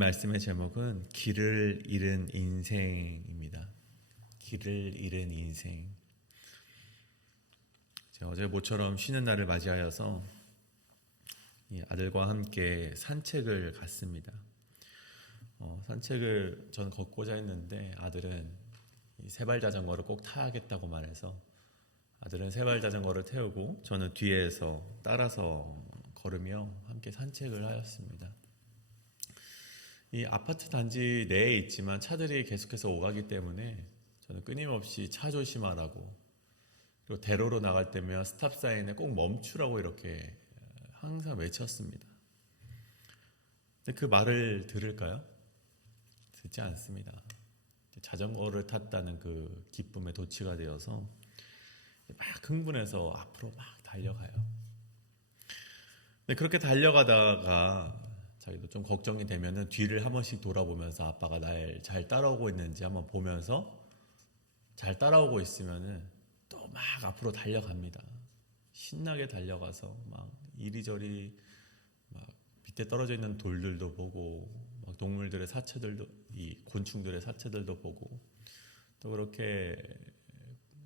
말씀의 제목은 길을 잃은 인생입니다. 길을 잃은 인생. 제가 어제 모처럼 쉬는 날을 맞이하여서 이 아들과 함께 산책을 갔습니다. 산책을 저는 걷고자 했는데 아들은 이 세발 자전거를 꼭 타야겠다고 말해서 아들은 세발 자전거를 태우고 저는 뒤에서 따라서 걸으며 함께 산책을 하였습니다. 이 아파트 단지 내에 있지만 차들이 계속해서 오가기 때문에 저는 끊임없이 차 조심하라고, 그리고 대로로 나갈 때면 스탑 사인에 꼭 멈추라고 이렇게 항상 외쳤습니다. 근데 그 말을 들을까요? 듣지 않습니다. 자전거를 탔다는 그 기쁨에 도취가 되어서 막 흥분해서 앞으로 막 달려가요. 근데 그렇게 달려가다가 자기도 좀 걱정이 되면은 뒤를 한 번씩 돌아보면서 아빠가 날 잘 따라오고 있는지 한번 보면서 잘 따라오고 있으면은 또 막 앞으로 달려갑니다. 신나게 달려가서 막 이리저리 막 밑에 떨어져 있는 돌들도 보고, 막 동물들의 사체들도, 이 곤충들의 사체들도 보고, 또 그렇게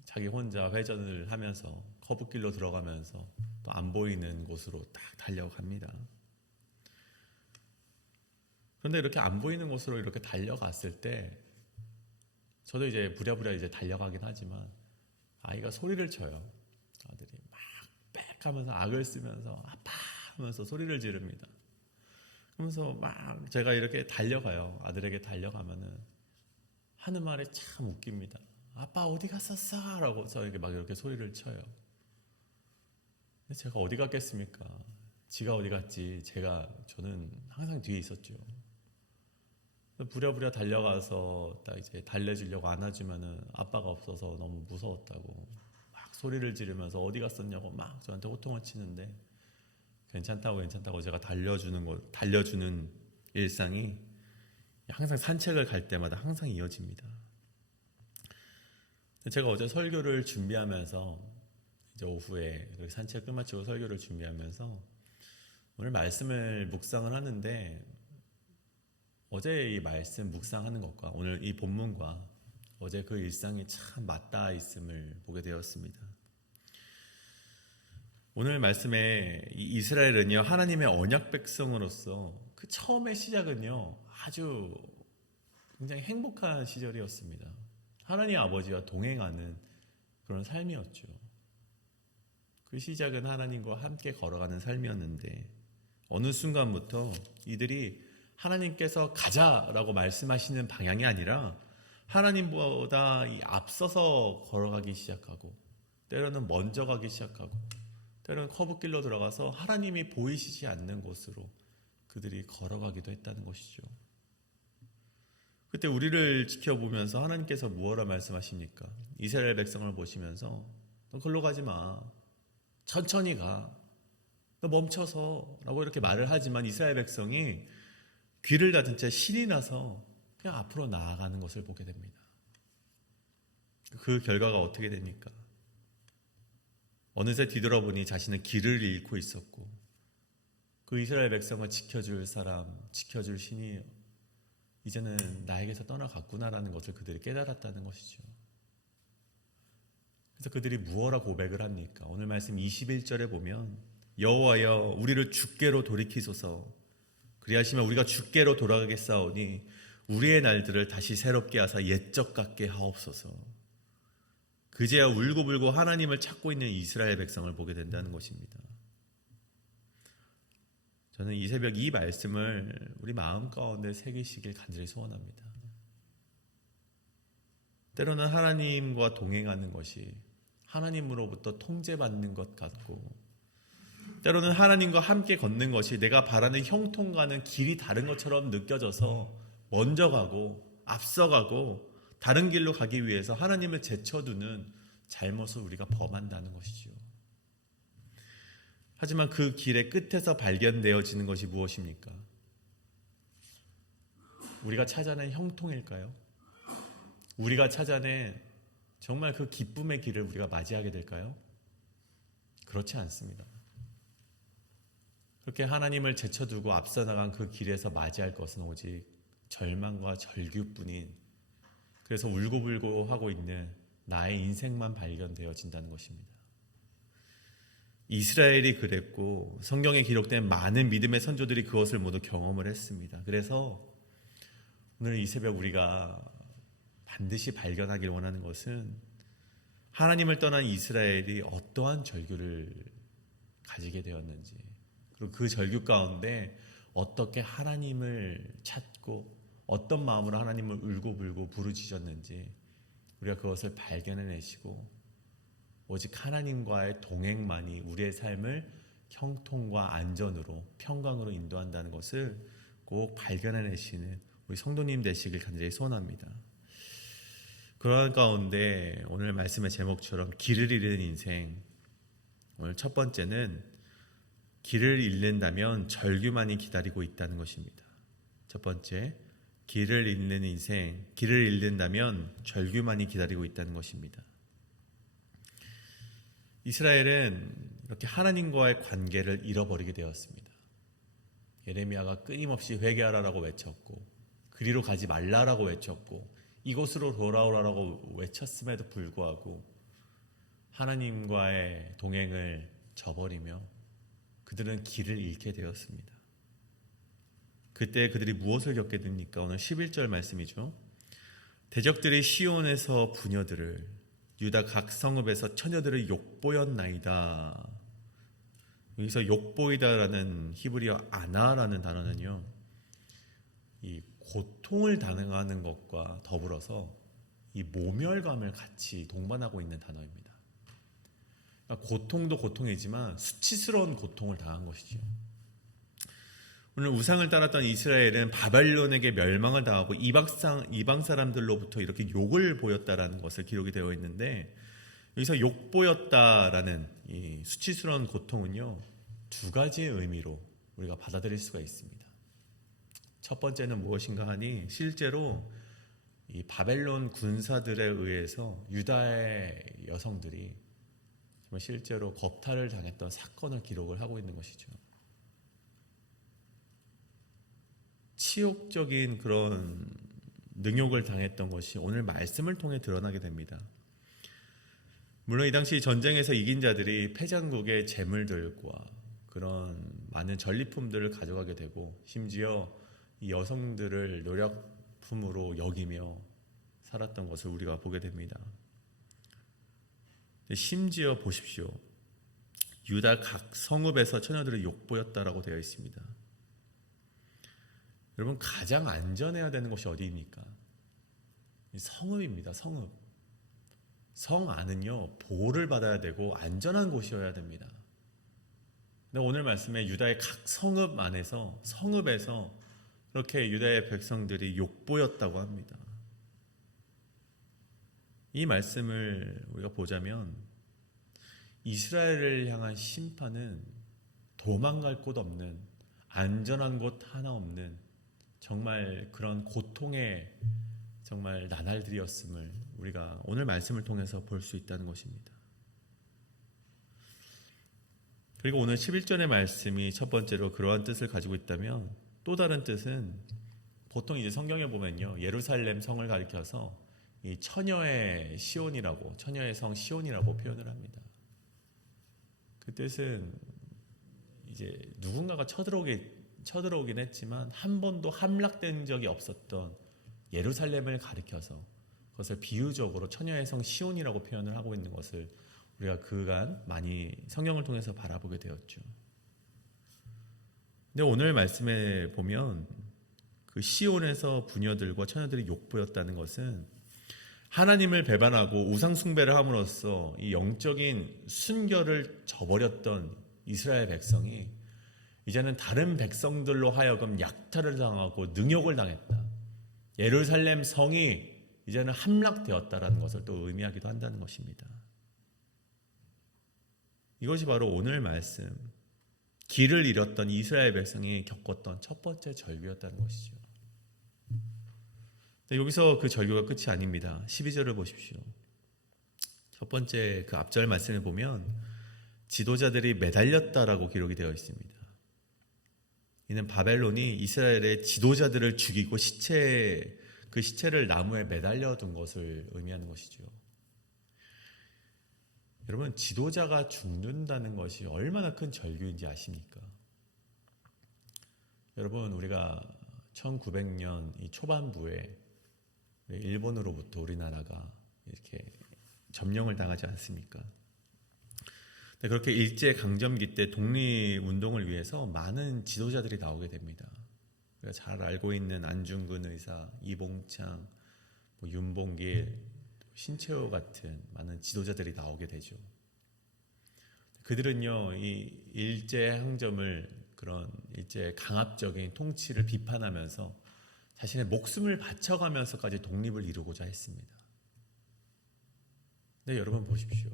자기 혼자 회전을 하면서 커브길로 들어가면서 또 안 보이는 곳으로 딱 달려갑니다. 그런데 이렇게 안 보이는 곳으로 이렇게 달려갔을 때 저도 이제 부랴부랴 이제 달려가긴 하지만 아이가 소리를 쳐요. 아들이 막 빽 하면서 악을 쓰면서 아빠 하면서 소리를 지릅니다. 그러면서 막 제가 이렇게 달려가요. 아들에게 달려가면은 하는 말이 참 웃깁니다. 아빠 어디 갔었어? 라고 저에게 막 이렇게 소리를 쳐요. 근데 제가 어디 갔겠습니까? 지가 어디 갔지? 저는 항상 뒤에 있었죠. 부랴부랴 달려가서 딱 이제 달래주려고 안아주면은 아빠가 없어서 너무 무서웠다고 막 소리를 지르면서 어디 갔었냐고 막 저한테 호통을 치는데 괜찮다고 제가 달려주는 일상이 항상 산책을 갈 때마다 항상 이어집니다. 제가 어제 설교를 준비하면서 이제 오후에 산책 끝마치고 설교를 준비하면서 오늘 말씀을 묵상을 하는데 어제 이 말씀 묵상하는 것과 오늘 이 본문과 어제 그 일상이 참 맞닿아 있음을 보게 되었습니다. 오늘 말씀에 이 이스라엘은요, 하나님의 언약 백성으로서 그 처음의 시작은요, 아주 굉장히 행복한 시절이었습니다. 하나님 아버지와 동행하는 그런 삶이었죠. 그 시작은 하나님과 함께 걸어가는 삶이었는데 어느 순간부터 이들이 하나님께서 가자라고 말씀하시는 방향이 아니라 하나님보다 앞서서 걸어가기 시작하고, 때로는 먼저 가기 시작하고, 때로는 커브길로 들어가서 하나님이 보이시지 않는 곳으로 그들이 걸어가기도 했다는 것이죠. 그때 우리를 지켜보면서 하나님께서 무엇라 말씀하십니까? 이스라엘 백성을 보시면서 너 글로 가지 마, 천천히 가, 너 멈춰서 라고 이렇게 말을 하지만 이스라엘 백성이 귀를 닫은 채 신이 나서 그냥 앞으로 나아가는 것을 보게 됩니다. 그 결과가 어떻게 됩니까? 어느새 뒤돌아보니 자신은 길을 잃고 있었고 그 이스라엘 백성을 지켜줄 사람, 지켜줄 신이 이제는 나에게서 떠나갔구나라는 것을 그들이 깨달았다는 것이죠. 그래서 그들이 무엇라 고백을 합니까? 오늘 말씀 21절에 보면 여호와여 우리를 주께로 돌이키소서, 그리하시면 우리가 주께로 돌아가겠사오니 우리의 날들을 다시 새롭게 하사 옛적 같게 하옵소서. 그제야 울고불고 하나님을 찾고 있는 이스라엘 백성을 보게 된다는 것입니다. 저는 이 새벽 이 말씀을 우리 마음 가운데 새기시길 간절히 소원합니다. 때로는 하나님과 동행하는 것이 하나님으로부터 통제받는 것 같고, 때로는 하나님과 함께 걷는 것이 내가 바라는 형통과는 길이 다른 것처럼 느껴져서 먼저 가고 앞서가고 다른 길로 가기 위해서 하나님을 제쳐두는 잘못을 우리가 범한다는 것이죠. 하지만 그 길의 끝에서 발견되어지는 것이 무엇입니까? 우리가 찾아낸 형통일까요? 우리가 찾아낸 정말 그 기쁨의 길을 우리가 맞이하게 될까요? 그렇지 않습니다. 그렇게 하나님을 제쳐두고 앞서 나간 그 길에서 맞이할 것은 오직 절망과 절규뿐인, 그래서 울고불고 하고 있는 나의 인생만 발견되어진다는 것입니다. 이스라엘이 그랬고 성경에 기록된 많은 믿음의 선조들이 그것을 모두 경험을 했습니다. 그래서 오늘 이 새벽 우리가 반드시 발견하길 원하는 것은 하나님을 떠난 이스라엘이 어떠한 절규를 가지게 되었는지, 그리고 그 절규 가운데 어떻게 하나님을 찾고 어떤 마음으로 하나님을 울고불고 부르짖었는지 우리가 그것을 발견해내시고 오직 하나님과의 동행만이 우리의 삶을 형통과 안전으로 평강으로 인도한다는 것을 꼭 발견해내시는 우리 성도님 되시길 간절히 소원합니다. 그러한 가운데 오늘 말씀의 제목처럼 길을 잃은 인생, 오늘 첫 번째는 길을 잃는다면 절규만이 기다리고 있다는 것입니다. 첫 번째, 길을 잃는 인생, 길을 잃는다면 절규만이 기다리고 있다는 것입니다. 이스라엘은 이렇게 하나님과의 관계를 잃어버리게 되었습니다. 예레미야가 끊임없이 회개하라고 외쳤고 그리로 가지 말라라고 외쳤고 이곳으로 돌아오라고 외쳤음에도 불구하고 하나님과의 동행을 저버리며 그들은 길을 잃게 되었습니다. 그때 그들이 무엇을 겪게 됩니까? 오늘 11절 말씀이죠. 대적들이 시온에서 부녀들을, 유다 각 성읍에서 처녀들을 욕보였나이다. 여기서 욕보이다라는 히브리어 아나라는 단어는요, 이 고통을 당하는 것과 더불어서 이 모멸감을 같이 동반하고 있는 단어입니다. 그러니까 고통도 고통이지만 수치스러운 고통을 당한 것이죠. 오늘 우상을 따랐던 이스라엘은 바벨론에게 멸망을 당하고 이방 사람들로부터 이렇게 욕을 보였다라는 것을 기록이 되어 있는데, 여기서 욕 보였다라는 이 수치스러운 고통은요, 두 가지의 의미로 우리가 받아들일 수가 있습니다. 첫 번째는 무엇인가 하니, 실제로 이 바벨론 군사들에 의해서 유다의 여성들이 정말 실제로 겁탈을 당했던 사건을 기록을 하고 있는 것이죠. 치욕적인 그런 능욕을 당했던 것이 오늘 말씀을 통해 드러나게 됩니다. 물론 이 당시 전쟁에서 이긴 자들이 패장국의 재물들과 그런 많은 전리품들을 가져가게 되고 심지어 이 여성들을 노력품으로 여기며 살았던 것을 우리가 보게 됩니다. 심지어 보십시오. 유다 각 성읍에서 처녀들을 욕보였다라고 되어 있습니다. 여러분, 가장 안전해야 되는 곳이 어디입니까? 성읍입니다. 성읍. 성 안은요, 보호를 받아야 되고 안전한 곳이어야 됩니다. 근데 오늘 말씀에 유다의 각 성읍 안에서, 성읍에서 그렇게 유다의 백성들이 욕보였다고 합니다. 이 말씀을 우리가 보자면 이스라엘을 향한 심판은 도망갈 곳 없는, 안전한 곳 하나 없는 정말 그런 고통의 정말 나날들이었음을 우리가 오늘 말씀을 통해서 볼 수 있다는 것입니다. 그리고 오늘 11절의 말씀이 첫 번째로 그러한 뜻을 가지고 있다면, 또 다른 뜻은 보통 이제 성경에 보면요, 예루살렘 성을 가리켜서 이 처녀의 시온이라고, 처녀의 성 시온이라고 표현을 합니다. 그 뜻은 이제 누군가가 쳐들어오긴 했지만 한 번도 함락된 적이 없었던 예루살렘을 가리켜서 그것을 비유적으로 처녀의 성 시온이라고 표현을 하고 있는 것을 우리가 그간 많이 성경을 통해서 바라보게 되었죠. 근데 오늘 말씀에 보면 그 시온에서 부녀들과 처녀들이 욕보였다는 것은 하나님을 배반하고 우상 숭배를 함으로써 이 영적인 순결을 저버렸던 이스라엘 백성이 이제는 다른 백성들로 하여금 약탈을 당하고 능욕을 당했다. 예루살렘 성이 이제는 함락되었다라는 것을 또 의미하기도 한다는 것입니다. 이것이 바로 오늘 말씀, 길을 잃었던 이스라엘 백성이 겪었던 첫 번째 절규였다는 것이죠. 여기서 그 절규가 끝이 아닙니다. 12절을 보십시오. 첫 번째 그 앞절 말씀을 보면 지도자들이 매달렸다라고 기록이 되어 있습니다. 이는 바벨론이 이스라엘의 지도자들을 죽이고 그 시체를 나무에 매달려 둔 것을 의미하는 것이죠. 여러분, 지도자가 죽는다는 것이 얼마나 큰 절규인지 아십니까? 여러분, 우리가 1900년 이 초반부에 일본으로부터 우리나라가 이렇게 점령을 당하지 않습니까? 그렇게 일제 강점기 때 독립운동을 위해서 많은 지도자들이 나오게 됩니다. 우리가 잘 알고 있는 안중근 의사, 이봉창, 윤봉길, 신채호 같은 많은 지도자들이 나오게 되죠. 그들은요, 이 일제 항점을, 그런 일제 강압적인 통치를 비판하면서 자신의 목숨을 바쳐가면서까지 독립을 이루고자 했습니다. 근데 여러분 보십시오.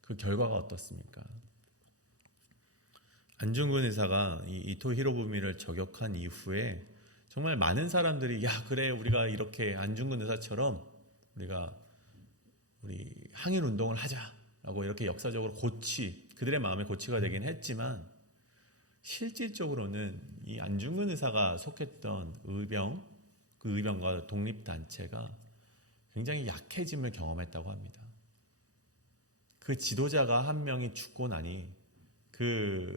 그 결과가 어떻습니까? 안중근 의사가 이 이토 히로부미를 저격한 이후에 정말 많은 사람들이 야 그래 우리가 이렇게 안중근 의사처럼 우리 항일 운동을 하자라고 이렇게 역사적으로 그들의 마음에 고치가 되긴 했지만 실질적으로는 이 안중근 의사가 속했던 그 의병과 독립단체가 굉장히 약해짐을 경험했다고 합니다. 그 지도자가 한 명이 죽고 나니 그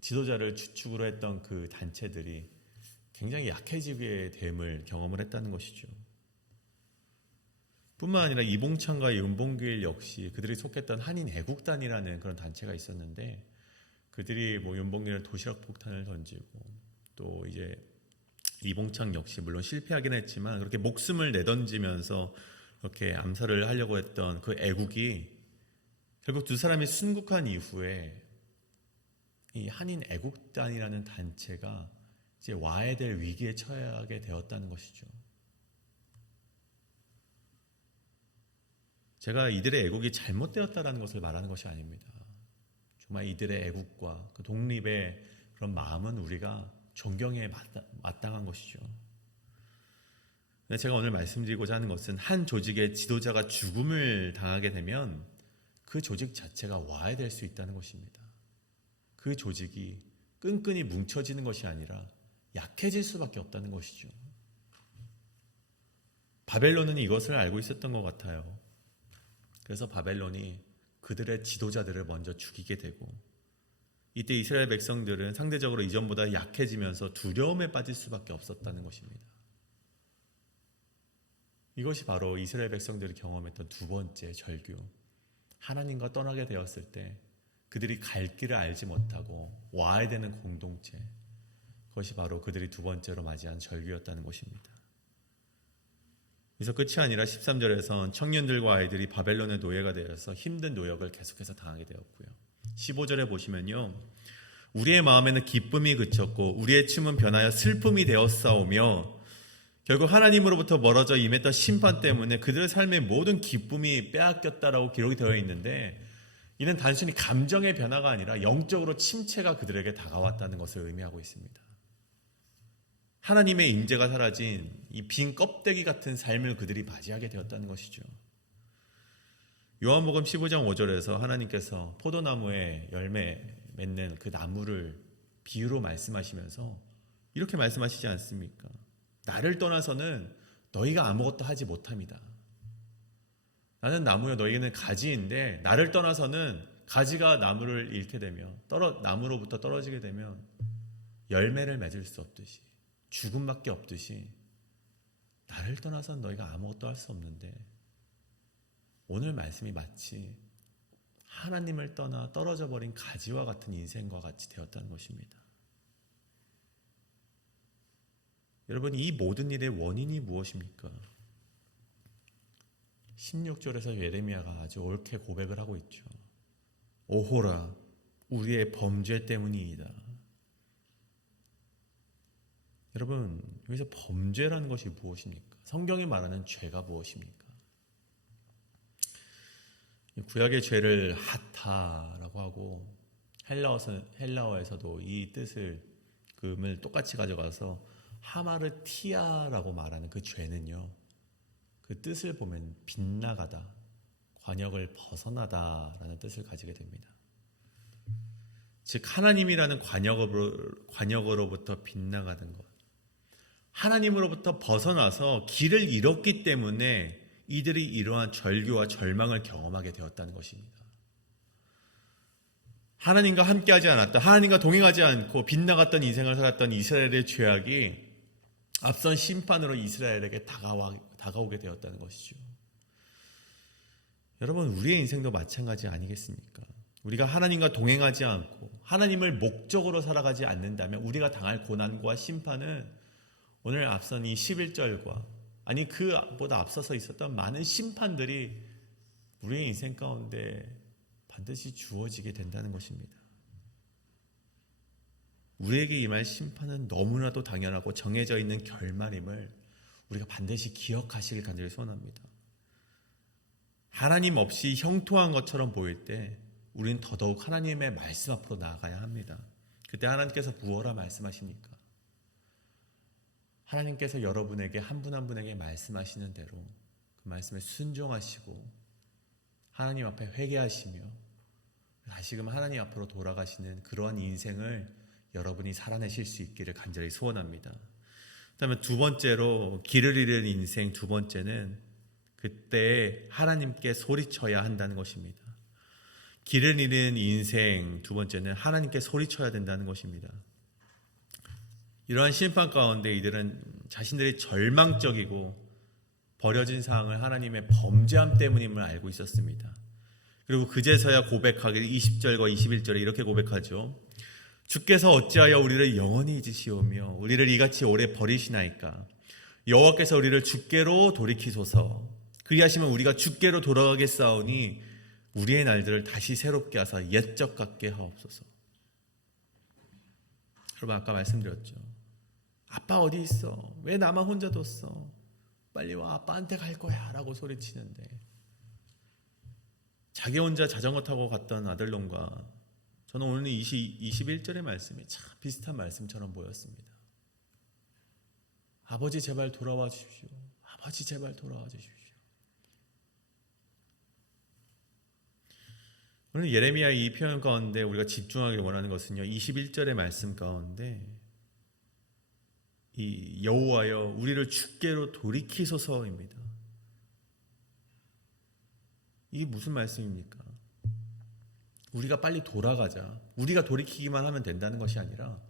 지도자를 주축으로 했던 그 단체들이 굉장히 약해지게 됨을 경험을 했다는 것이죠. 뿐만 아니라 이봉창과 윤봉길 역시 그들이 속했던 한인 애국단이라는 그런 단체가 있었는데 그들이 윤봉길은 도시락 폭탄을 던지고 또 이제 이봉창 역시 물론 실패하긴 했지만 그렇게 목숨을 내던지면서 이렇게 암살을 하려고 했던 그 애국이 결국 두 사람이 순국한 이후에 이 한인 애국단이라는 단체가 이제 와야 될 위기에 처하게 되었다는 것이죠. 제가 이들의 애국이 잘못되었다는 것을 말하는 것이 아닙니다. 정말 이들의 애국과 그 독립의 그런 마음은 우리가 존경에 마땅한 것이죠. 근데 제가 오늘 말씀드리고자 하는 것은 한 조직의 지도자가 죽음을 당하게 되면 그 조직 자체가 와야 될 수 있다는 것입니다. 그 조직이 끈끈이 뭉쳐지는 것이 아니라 약해질 수밖에 없다는 것이죠. 바벨론은 이것을 알고 있었던 것 같아요. 그래서 바벨론이 그들의 지도자들을 먼저 죽이게 되고 이때 이스라엘 백성들은 상대적으로 이전보다 약해지면서 두려움에 빠질 수밖에 없었다는 것입니다. 이것이 바로 이스라엘 백성들이 경험했던 두 번째 절규. 하나님과 떠나게 되었을 때 그들이 갈 길을 알지 못하고 와야 되는 공동체. 그것이 바로 그들이 두 번째로 맞이한 절규였다는 것입니다. 그래서 끝이 아니라 13절에선 청년들과 아이들이 바벨론의 노예가 되어서 힘든 노역을 계속해서 당하게 되었고요. 15절에 보시면요. 우리의 마음에는 기쁨이 그쳤고 우리의 춤은 변하여 슬픔이 되었사오며 결국 하나님으로부터 멀어져 임했던 심판 때문에 그들의 삶의 모든 기쁨이 빼앗겼다라고 기록이 되어 있는데 이는 단순히 감정의 변화가 아니라 영적으로 침체가 그들에게 다가왔다는 것을 의미하고 있습니다. 하나님의 임재가 사라진 이 빈 껍데기 같은 삶을 그들이 맞이하게 되었다는 것이죠. 요한복음 15장 5절에서 하나님께서 포도나무에 열매 맺는 그 나무를 비유로 말씀하시면서 이렇게 말씀하시지 않습니까? 나를 떠나서는 너희가 아무것도 하지 못합니다. 나는 나무요 너희는 가지인데 나를 떠나서는 가지가 나무를 잃게 되면 나무로부터 떨어지게 되면 열매를 맺을 수 없듯이 죽음밖에 없듯이 나를 떠나서는 너희가 아무것도 할 수 없는데 오늘 말씀이 마치 하나님을 떠나 떨어져 버린 가지와 같은 인생과 같이 되었다는 것입니다. 여러분 이 모든 일의 원인이 무엇입니까? 16절에서 예레미야가 아주 옳게 고백을 하고 있죠. 오호라 우리의 범죄 때문이이다. 여러분 여기서 범죄라는 것이 무엇입니까? 성경이 말하는 죄가 무엇입니까? 구약의 죄를 하타라고 하고 헬라어에서도 이 금을 똑같이 가져가서 하마르티아라고 말하는 그 죄는요. 그 뜻을 보면 빗나가다, 관역을 벗어나다라는 뜻을 가지게 됩니다. 즉 하나님이라는 관역으로부터 빗나가는 것, 하나님으로부터 벗어나서 길을 잃었기 때문에 이들이 이러한 절규와 절망을 경험하게 되었다는 것입니다. 하나님과 함께하지 않았다, 하나님과 동행하지 않고 빗나갔던 인생을 살았던 이스라엘의 죄악이 앞선 심판으로 이스라엘에게 다가오게 되었다는 것이죠. 여러분, 우리의 인생도 마찬가지 아니겠습니까? 우리가 하나님과 동행하지 않고 하나님을 목적으로 살아가지 않는다면 우리가 당할 고난과 심판은 오늘 앞선 이 11절과 아니 그보다 앞서서 있었던 많은 심판들이 우리의 인생 가운데 반드시 주어지게 된다는 것입니다. 우리에게 임할 심판은 너무나도 당연하고 정해져 있는 결말임을 우리가 반드시 기억하시길 간절히 소원합니다. 하나님 없이 형통한 것처럼 보일 때 우리는 더더욱 하나님의 말씀 앞으로 나아가야 합니다. 그때 하나님께서 무엇라 말씀하십니까? 하나님께서 여러분에게 한 분 한 분에게 말씀하시는 대로 그 말씀에 순종하시고 하나님 앞에 회개하시며 다시금 하나님 앞으로 돌아가시는 그러한 인생을 여러분이 살아내실 수 있기를 간절히 소원합니다. 그다음에 두 번째로 길을 잃은 인생 두 번째는 그때 하나님께 소리쳐야 한다는 것입니다. 길을 잃은 인생 두 번째는 하나님께 소리쳐야 된다는 것입니다. 이러한 심판 가운데 이들은 자신들이 절망적이고 버려진 상황을 하나님의 범죄함 때문임을 알고 있었습니다. 그리고 그제서야 고백하기를 20절과 21절에 이렇게 고백하죠. 주께서 어찌하여 우리를 영원히 잊으시오며 우리를 이같이 오래 버리시나이까. 여호와께서 우리를 주께로 돌이키소서. 그리하시면 우리가 주께로 돌아가겠사오니 우리의 날들을 다시 새롭게 하사 옛적 같게 하옵소서. 여러분, 아까 말씀드렸죠. 아빠 어디 있어? 왜 나만 혼자 뒀어? 빨리 와, 아빠한테 갈 거야 라고 소리치는데 자기 혼자 자전거 타고 갔던 아들놈과 저는 오늘 21절의 말씀이 참 비슷한 말씀처럼 보였습니다. 아버지 제발 돌아와 주십시오. 아버지 제발 돌아와 주십시오. 오늘 예레미야 이 표현 가운데 우리가 집중하길 원하는 것은요, 21절의 말씀 가운데 이 여호와여 우리를 주께로 돌이키소서입니다. 이게 무슨 말씀입니까? 우리가 빨리 돌아가자, 우리가 돌이키기만 하면 된다는 것이 아니라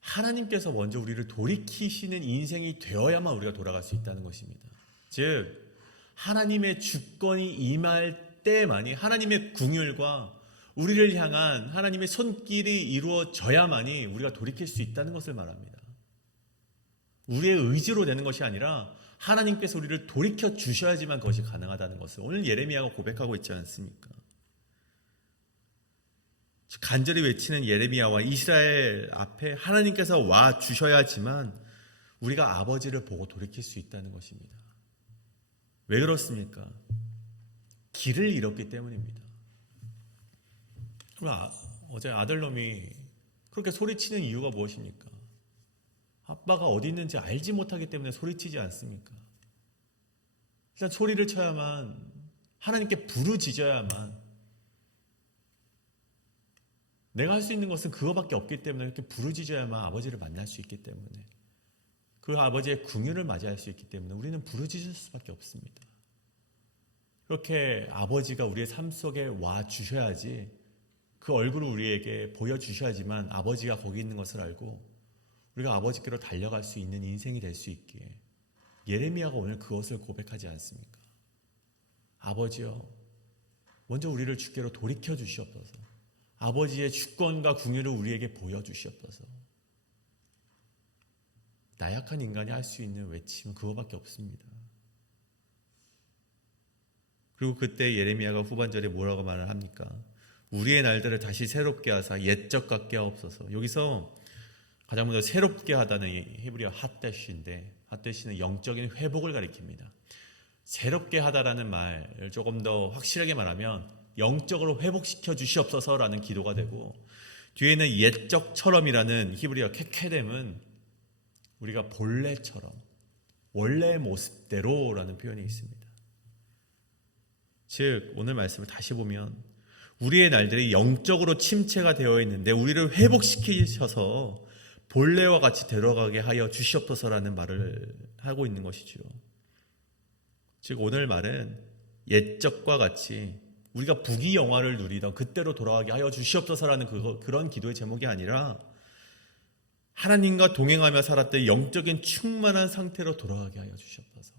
하나님께서 먼저 우리를 돌이키시는 인생이 되어야만 우리가 돌아갈 수 있다는 것입니다. 즉 하나님의 주권이 임할 때만이 하나님의 긍휼과 우리를 향한 하나님의 손길이 이루어져야만이 우리가 돌이킬 수 있다는 것을 말합니다. 우리의 의지로 되는 것이 아니라 하나님께서 우리를 돌이켜 주셔야지만 그것이 가능하다는 것을 오늘 예레미야가 고백하고 있지 않습니까? 간절히 외치는 예레미야와 이스라엘 앞에 하나님께서 와 주셔야지만 우리가 아버지를 보고 돌이킬 수 있다는 것입니다. 왜 그렇습니까? 길을 잃었기 때문입니다. 어제 아들놈이 그렇게 소리치는 이유가 무엇입니까? 아빠가 어디 있는지 알지 못하기 때문에 소리치지 않습니까? 일단 소리를 쳐야만, 하나님께 부르짖어야만, 내가 할 수 있는 것은 그거밖에 없기 때문에 이렇게 부르짖어야만 아버지를 만날 수 있기 때문에, 그 아버지의 긍휼을 맞이할 수 있기 때문에 우리는 부르짖을 수밖에 없습니다. 그렇게 아버지가 우리의 삶 속에 와 주셔야지, 그 얼굴을 우리에게 보여주셔야지만 아버지가 거기 있는 것을 알고 우리가 아버지께로 달려갈 수 있는 인생이 될 수 있기에 예레미야가 오늘 그것을 고백하지 않습니까? 아버지여, 먼저 우리를 주께로 돌이켜 주시옵소서. 아버지의 주권과 긍휼을 우리에게 보여주시옵소서. 나약한 인간이 할 수 있는 외침은 그거밖에 없습니다. 그리고 그때 예레미야가 후반절에 뭐라고 말을 합니까? 우리의 날들을 다시 새롭게 하사 옛적 같게 하옵소서. 여기서 가장 먼저 새롭게 하다는 히브리어 핫데시인데, 핫데시는 영적인 회복을 가리킵니다. 새롭게 하다라는 말을 조금 더 확실하게 말하면 영적으로 회복시켜 주시옵소서라는 기도가 되고, 뒤에는 옛적처럼이라는 히브리어 케케뎀은 우리가 본래처럼, 원래의 모습대로라는 표현이 있습니다. 즉 오늘 말씀을 다시 보면 우리의 날들이 영적으로 침체가 되어 있는데 우리를 회복시키셔서 본래와 같이 되돌아가게 하여 주시옵소서라는 말을 하고 있는 것이죠. 즉 오늘 말은 옛적과 같이 우리가 부귀영화를 누리던 그때로 돌아가게 하여 주시옵소서라는 그런 기도의 제목이 아니라 하나님과 동행하며 살았던 영적인 충만한 상태로 돌아가게 하여 주시옵소서.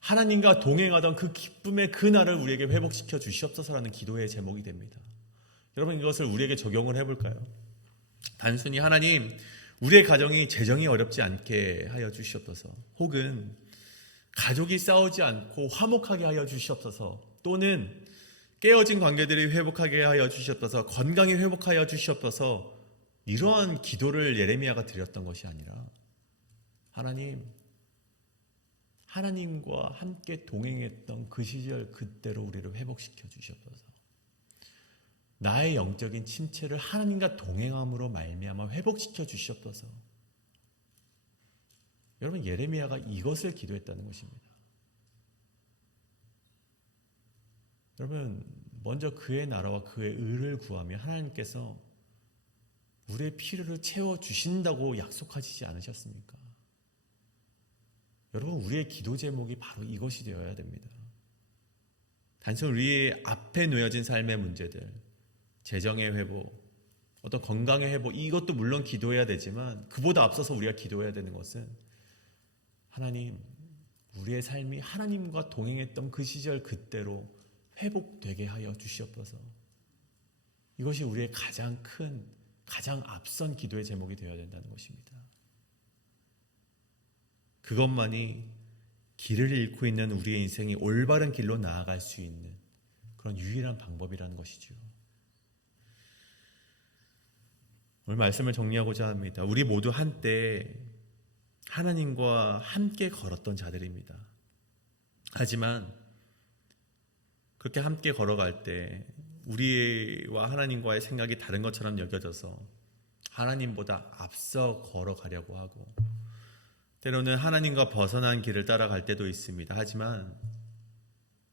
하나님과 동행하던 그 기쁨의 그날을 우리에게 회복시켜 주시옵소서라는 기도의 제목이 됩니다. 여러분 이것을 우리에게 적용을 해볼까요? 단순히 하나님 우리의 가정이 재정이 어렵지 않게 하여 주시옵소서, 혹은 가족이 싸우지 않고 화목하게 하여 주시옵소서, 또는 깨어진 관계들이 회복하게 하여 주시옵소서, 건강이 회복하여 주시옵소서, 이러한 기도를 예레미야가 드렸던 것이 아니라 하나님과 함께 동행했던 그 시절 그때로 우리를 회복시켜 주시옵소서. 나의 영적인 침체를 하나님과 동행함으로 말미암아 회복시켜 주시옵소서. 여러분 예레미야가 이것을 기도했다는 것입니다. 여러분 먼저 그의 나라와 그의 의를 구하며 하나님께서 우리의 필요를 채워주신다고 약속하시지 않으셨습니까? 여러분 우리의 기도 제목이 바로 이것이 되어야 됩니다. 단순히 우리의 앞에 놓여진 삶의 문제들, 재정의 회복, 어떤 건강의 회복, 이것도 물론 기도해야 되지만 그보다 앞서서 우리가 기도해야 되는 것은 하나님, 우리의 삶이 하나님과 동행했던 그 시절 그때로 회복되게 하여 주시옵소서. 이것이 우리의 가장 큰, 가장 앞선 기도의 제목이 되어야 된다는 것입니다. 그것만이 길을 잃고 있는 우리의 인생이 올바른 길로 나아갈 수 있는 그런 유일한 방법이라는 것이죠. 오늘 말씀을 정리하고자 합니다. 우리 모두 한때 하나님과 함께 걸었던 자들입니다. 하지만 그렇게 함께 걸어갈 때 우리와 하나님과의 생각이 다른 것처럼 여겨져서 하나님보다 앞서 걸어가려고 하고 때로는 하나님과 벗어난 길을 따라갈 때도 있습니다. 하지만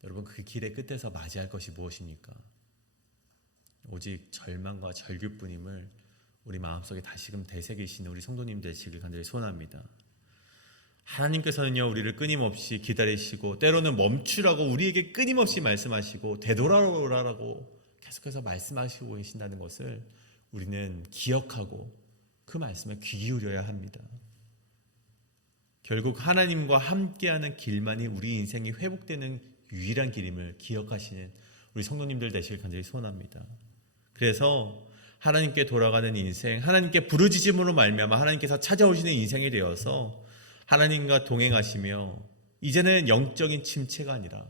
여러분 그 길의 끝에서 맞이할 것이 무엇입니까? 오직 절망과 절규뿐임을 우리 마음속에 다시금 되새기시는 우리 성도님 되시길 간절히 소원합니다. 하나님께서는요 우리를 끊임없이 기다리시고 때로는 멈추라고 우리에게 끊임없이 말씀하시고 되돌아오라라고 계속해서 말씀하시고 계신다는 것을 우리는 기억하고 그 말씀에 귀 기울여야 합니다. 결국 하나님과 함께하는 길만이 우리 인생이 회복되는 유일한 길임을 기억하시는 우리 성도님들 되시길 간절히 소원합니다. 그래서 하나님께 돌아가는 인생, 하나님께 부르짖음으로 말미암아 하나님께서 찾아오시는 인생이 되어서 하나님과 동행하시며 이제는 영적인 침체가 아니라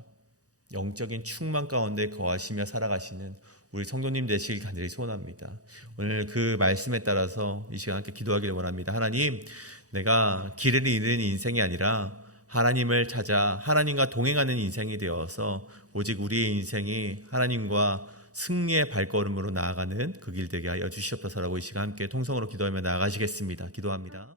영적인 충만 가운데 거하시며 살아가시는 우리 성도님 되시길 간절히 소원합니다. 오늘 그 말씀에 따라서 이 시간 함께 기도하기를 원합니다. 하나님, 내가 길을 잃은 인생이 아니라 하나님을 찾아 하나님과 동행하는 인생이 되어서 오직 우리의 인생이 하나님과 승리의 발걸음으로 나아가는 그 길 되게 하여 주시옵소서라고 이 시간 함께 통성으로 기도하며 나아가시겠습니다. 기도합니다.